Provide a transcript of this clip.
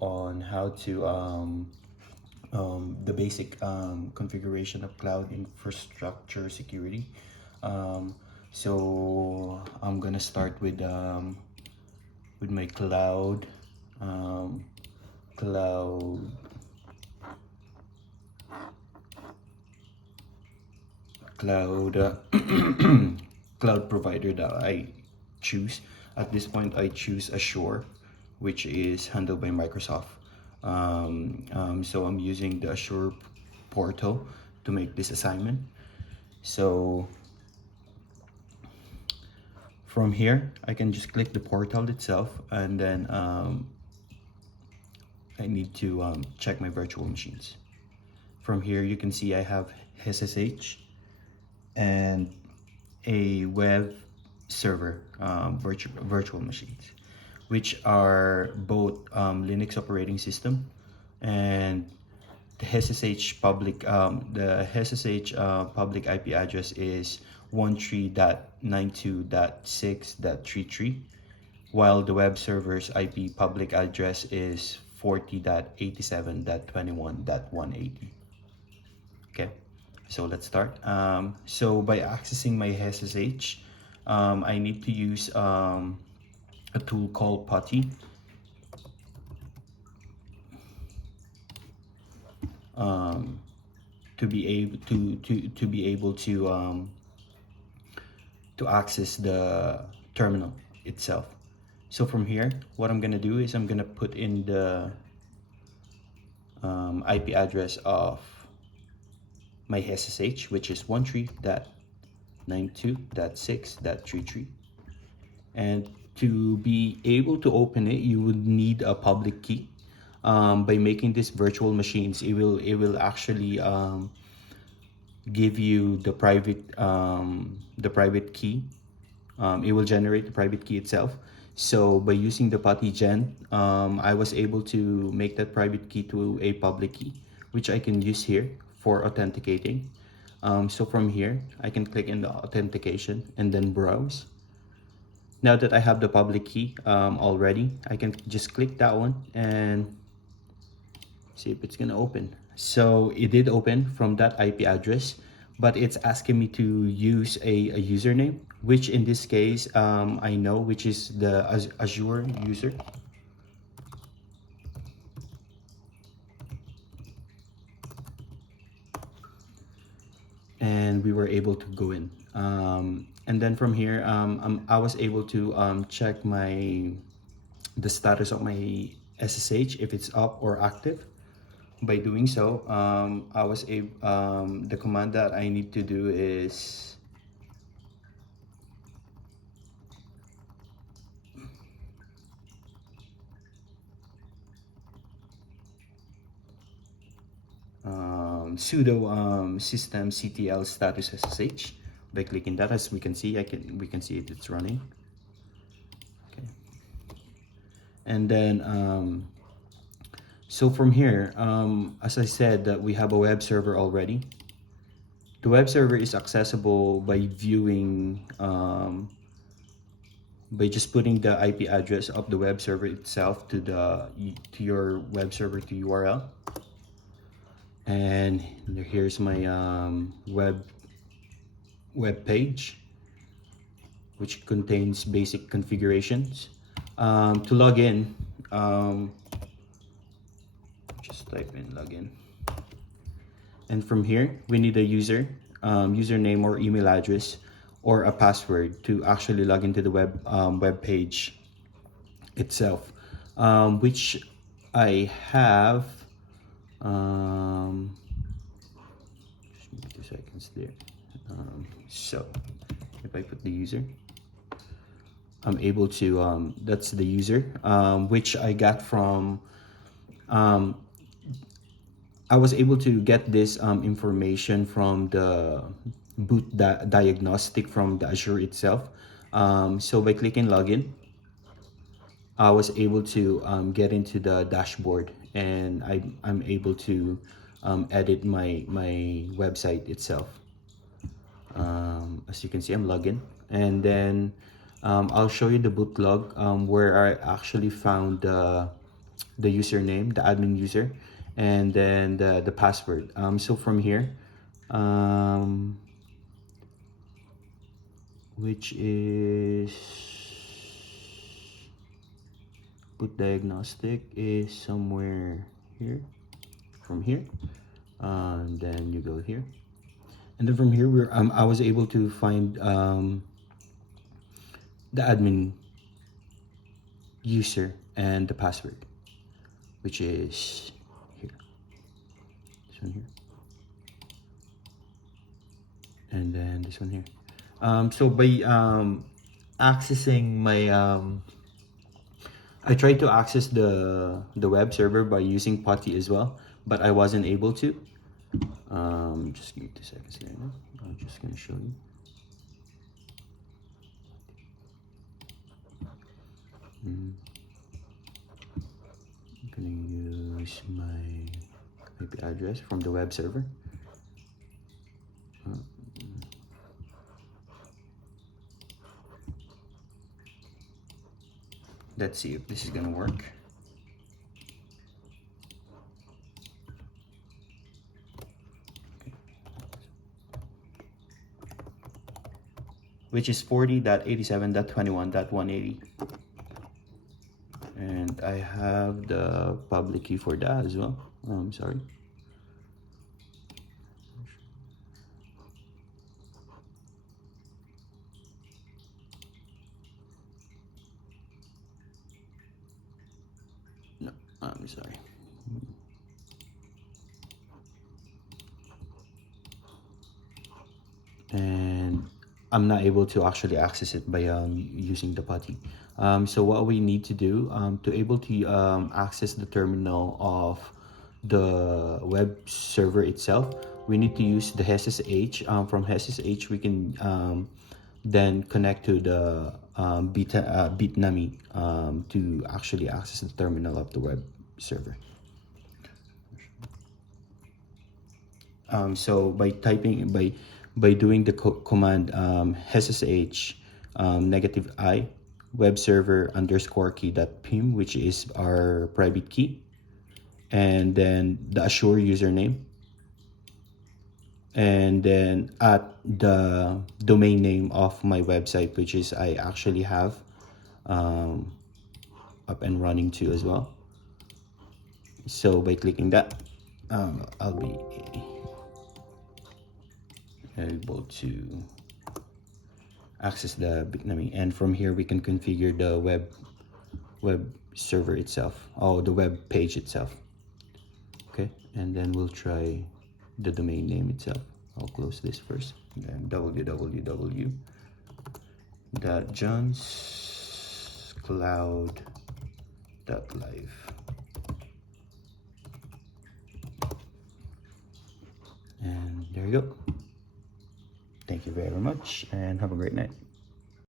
on how to the basic configuration of cloud infrastructure security. So I'm gonna start with my um, cloud cloud cloud provider that I choose. At this point, I choose Azure, which is handled by Microsoft. So I'm using the Azure portal to make this assignment. So from here, I can just click the portal itself, and then I need to check my virtual machines. From here, you can see I have SSH and a web server virtual machines, which are both Linux operating system, and the SSH public IP address is 13.92.6.33, while the web server's IP public address is 40.87.21.180. Okay, so let's start. So by accessing my SSH, I need to use a tool called PuTTY to be able to access the terminal itself. So from here, what I'm gonna do is I'm gonna put in the IP address of my SSH, which is 13.92.6.33. And to be able to open it, you would need a public key. By making this virtual machines, it will actually give you the private key. It will generate the private key itself. So by using the PuTTY gen, I was able to make that private key to a public key, which I can use here for authenticating. So from here, I can click in the authentication and then browse. Now that I have the public key already, I can just click that one and see if it's gonna open. So it did open from that IP address, but it's asking me to use a username, which in this case I know, which is the Azure user. And we were able to go in. And then from here, I was able to check the status of my SSH, if it's up or active. By doing so, the command that I need to do is sudo systemctl status SSH. By clicking that, as we can see, we can see it's running. Okay, and then so from here, as I said, that we have a web server already. The web server is accessible by viewing, by just putting the IP address of the web server itself to your web server to URL. And here's my web page, which contains basic configurations. To log in, just type in login, and from here we need a username or email address or a password to actually log into the web page itself, which I have. Just 2 seconds there. So if I put the user, I'm able to that's the user, which I got from I was able to get this information from the boot diagnostic from the Azure itself. So by clicking login, I was able to get into the dashboard, and I'm able to edit my website itself. As you can see, I'm logged in, and then I'll show you the boot log, where I actually found the the username, the admin user, and then the password. So from here, which is put diagnostic is somewhere here, from here, and then you go here, and then from here I was able to find the admin user and the password, which is here, this one here, and then this one here. So by accessing my I tried to access the web server by using PuTTY as well, but I wasn't able to. Just give me 2 seconds here. I'm just gonna show you. I'm gonna use my IP address from the web server. Let's see if this is gonna work. Which is 40.87.21.180. And I have the public key for that as well. Sorry. No, I'm sorry. And I'm not able to actually access it by using the PuTTY. So what we need to do to able to access the terminal of the web server itself, we need to use the SSH. From SSH, we can then connect to the Bitnami to actually access the terminal of the web server. So by typing by doing the command SSH -i web server underscore key dot pim, which is our private key, and then the assure username, and then at the domain name of my website, which is I actually have up and running too as well. So by clicking that, I'll be able to access the Bitnami, and from here we can configure the web server itself, or the web page itself. Okay, and then we'll try the domain name itself. I'll close this first, then www.johnscloud.live. And there you go. Thank you very much and have a great night.